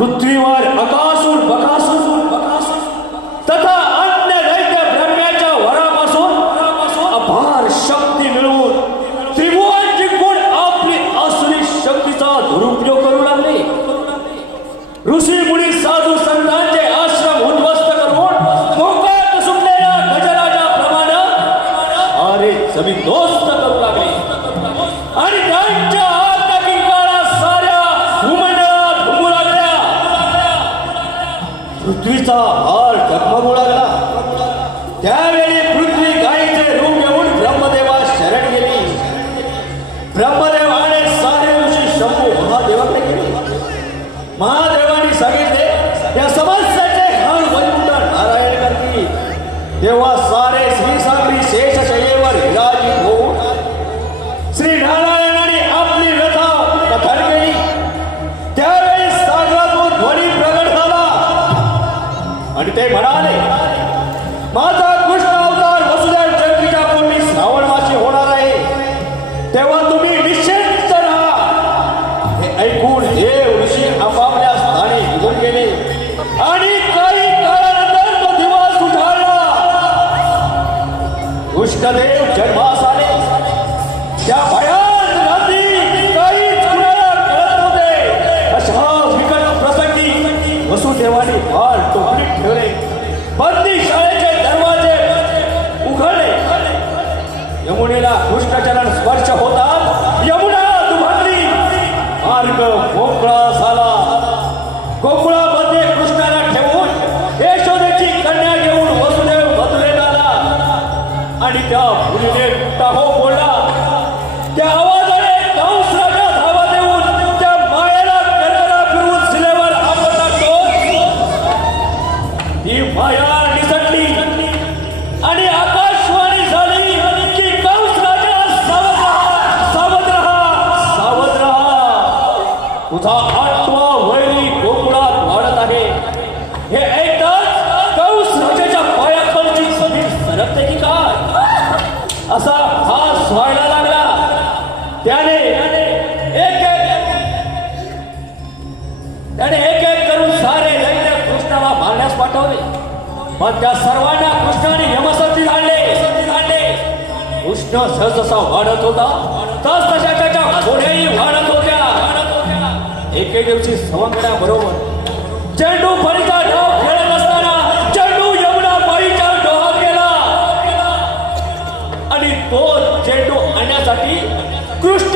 पृथ्वीवर अकासूर बकासूर बकासूर तथा अन्य दैत्य ब्रह्म्याच्या वरापासून अपार शक्ती मिळवून त्रिभुवन जिंकून आपली आसुरी शक्तीचा दुरुपयोग करू लागले. ऋषी मुली साधू संतांचे आश्रम उद्ध्वस्त करून मोकाट सुटलेल्या गजराजा प्रमाण अरे जमीन दोस्त पृथ्वीचा हार जगमगू लागला. त्यावेळी पृथ्वी गायीचे रूप घेऊन ब्रह्मदेवा शरण गेली. ब्रह्मदेवाने सारे ऋषी शंभू महादेवाकडे गेले. महादेवाने सांगितले या समस्याचे हार वैकुंठ नारायण करतील. तेव्हा सारे श्री सागरी शेष आणि ते म्हणाले माझा कृष्ण अवतार वसुदेव जयंतीच्या पूर्वी श्रावण माशी होणार आहे. तेव्हा तुम्ही निश्चिंत राहा. हे ऐकून देव ऋषी आपापल्या स्थानी निघून गेले. आणि काही काळानंतर तो दिवस उजाडला कृष्णदेव वसुदेवाने फार टोपलीत ठेवले. बंदी शाळेचे दरवाजे उघडले. यमुनेला कृष्णचरण स्पर्श होतात यमुना दुभागली. मार्ग मोकळा झाला. गोकुळामध्ये कृष्णाला ठेवून यशोदेची कन्या घेऊन वसुदेव मथुरेत आला. आणि त्या तुझा आत्मा वैरी गोकुळात वाढत आहे. हे ऐकताच कौस राजाच्या पायाखालची सभी सरकते की काय? असा फास व्हायला लागला. त्याने एक एक त्याने एक एक करून सारे दैत्य कृष्णाला मारण्यास पाठवले. पण त्या सर्वांना कृष्णाने यमसती झाले कृष्ण सहजसा वाढत होता. तस तशा त्याच्या पुढेही वाढत एकमेवची समंगण्याबरोबर चेंडू फळीचा डाव खेळत असताना चेंडू यमुना बाईच्या डोहात गेला. आणि तो चेंडू आणण्यासाठी कृष्ण